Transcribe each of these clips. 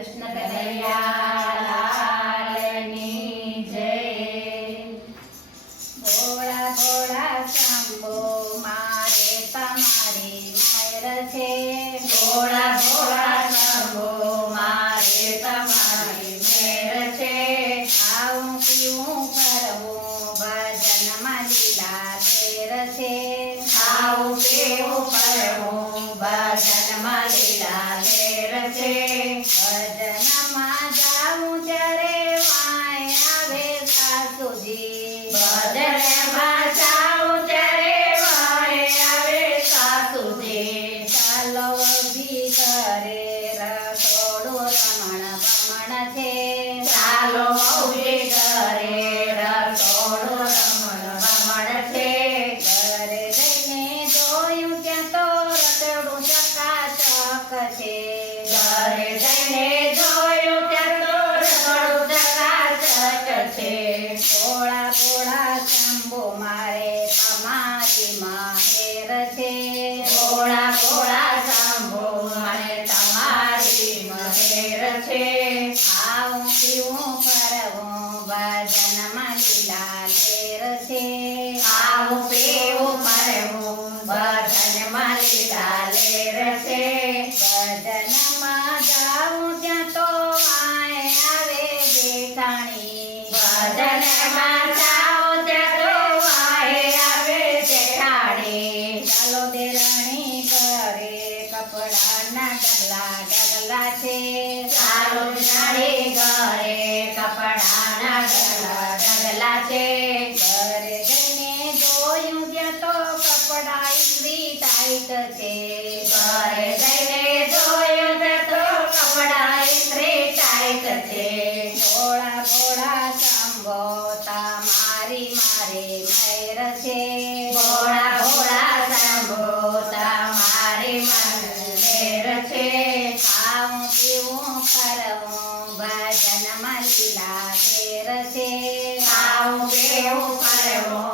કૃષ્ણ કનૈયાલાલની જય. ભોળા ભોળા શંભો, મારે તમારી માયર છે. ભોળા ભોળા શંભો, મારે તમારી મેર છે. આવું પીવું કરવું, ભજનમાં લીલા લેર છે. આવું પીવું ફરવું ભજનમાં લીલા લેર છે ભજનમાં જાઉં ત્યારે વાય આવે સાસુજી ભજનમાં જાઉં ત્યારે વારે આવે સાસુજી ચાલો અભી કરે રસોડું રમણ ભમણ છે. ચાલો મૌરી ઘરે થોડા ભોળા શંભુ મારે તમારી માહેર છે. થોડા થોડા શંભો મારે તમારી મહેર છે. આવું પીવું ફરવું ભજનમાં લીલા લેર છે. આવું પીવું ફરવું ભજનમાં લીલા લેર છે. કપડા ઇસ્ત્રી ટાઈટ છે ઘરે જઈને મંદિર છે ખાવું પીવું ફરવું ભજનમાં લીલા શેર છે. ખાવું પીવું ફરવું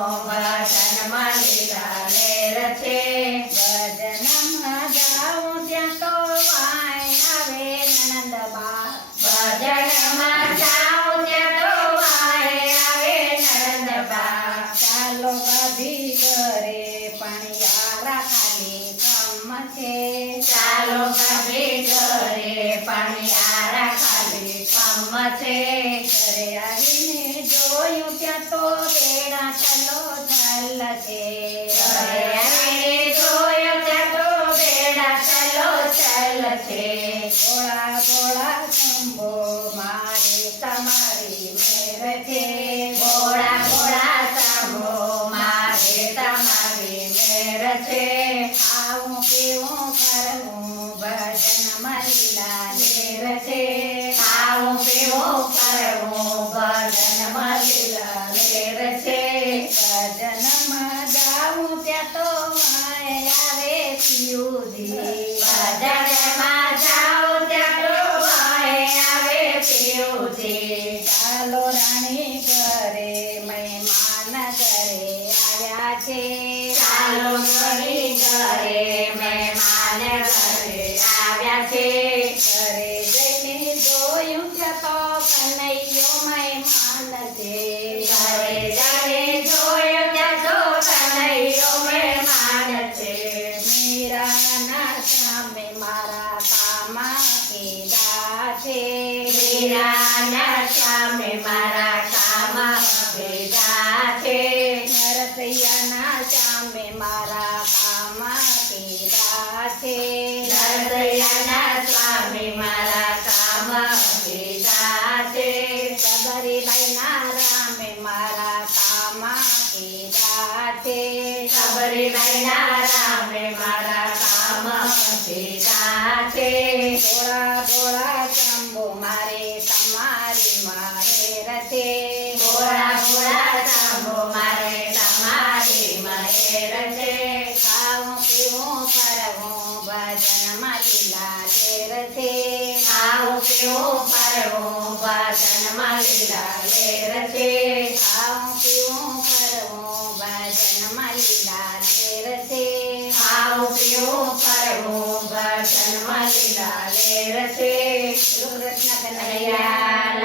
છે ચાલો કભી ઘરે પાણી આરા ખાલી છે. ઘરે આવીને જોયું ત્યાં તો બેડા ચાલો ચાલ છે. ઘરે આવીને તો બેડા ચાલો ચાલ છે. ભોળા ભોળા ભજનમાં જાઉં ત્યાં તો વાય આવે પિયુજી ભજનમાં જાઉં ત્યાં તો વાહે આવે પીવજી ચાલો રાણી કરે મહેમાન ઘરે આવ્યા છે. ચાલો રાણી કરે મહેમાન ઘરે આવ્યા છે. ઘરે જઈને જોયું ત્યાં તો કનૈયો મહેમાન છે. કીધા છે મીરાના સામે મારા કામ ભેગા છે નરસૈયાના સામે મારા કામા કીધા છે નરસૈયાના સ્વામી રામે મારા છે ભોળા ભોળા શંભુ મારે તમારી માહેર છે ભોળા ભોળા સાંભો મારે તમારી મહેર છે ખાવું પીવું ફરવું ભજનમાં લીલા લેર છે ખાવું પીવું ફરવું ભજનમાં લીલા લેર છે ખાવું પીવું ફરવું ભજનમાં મલિલા લેર છે ખાવું પીવું ફરવું ભજન મલિલા લેર છે કૃષ્ણ કનૈયા